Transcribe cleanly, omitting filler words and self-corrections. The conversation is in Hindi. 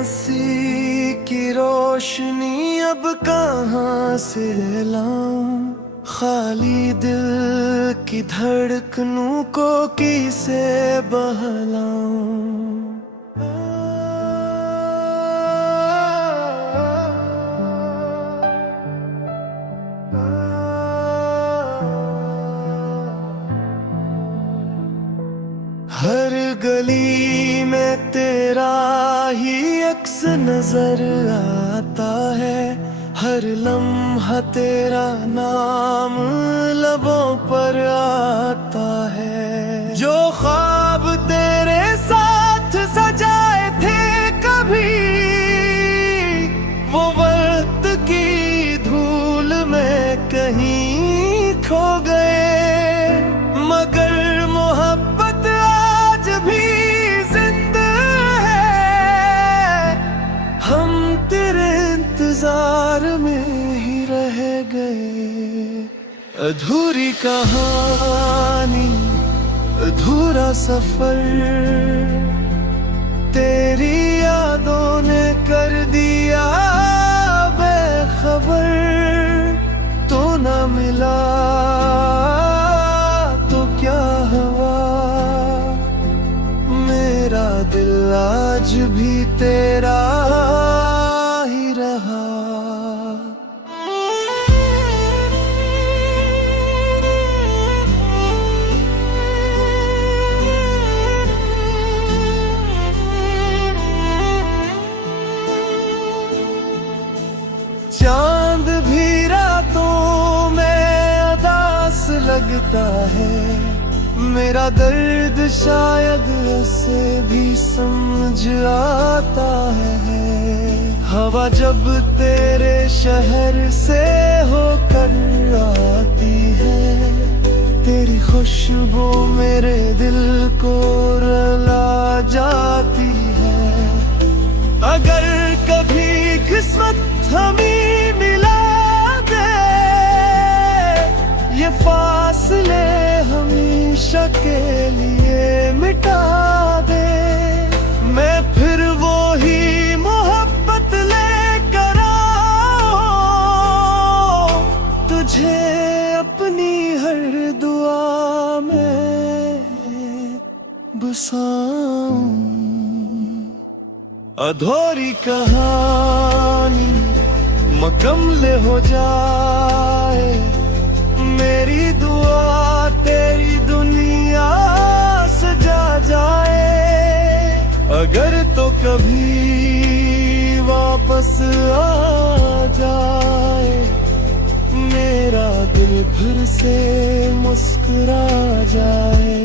हंसी की रोशनी अब कहाँ से लाऊं, खाली दिल की धड़कनों को किसे बहलाऊं। हर गली में तेरा ही अक्स नजर आता है, हर लम्हा तेरा नाम लबों पर आता है। जो ख्वाब तेरे साथ सजाए थे कभी, वो वक्त की धूल में कहीं खो गए, मगर मोहब्बत आज भी जिंदा है। हम तेरे इंतजार में ही रह गए। अधूरी कहानी, अधूरा सफर, तेरी यादों ने कर दिया बेखबर। तो न मिला तो क्या हुआ, मेरा दिल आज भी तेरा ही रहा। चांद भी रातों में उदास लगता है, मेरा दर्द शायद उसे भी समझ आता है। हवा जब तेरे शहर से होकर आती है, तेरी खुशबू मेरे दिल को रुला जाती है। अगर कभी किस्मत हमें मिला दे, ये फासले हमेशा के लिए मिटा दे, मैं फिर वो ही मोहब्बत लेकर आऊं, तुझे अपनी हर दुआ में बसाऊं। अधूरी कहानी मुकम्मल हो जाए, मेरी दुआ तेरी दुनिया सजा जाए। अगर तो कभी वापस आ जाए, मेरा दिल फिर से मुस्कुरा जाए।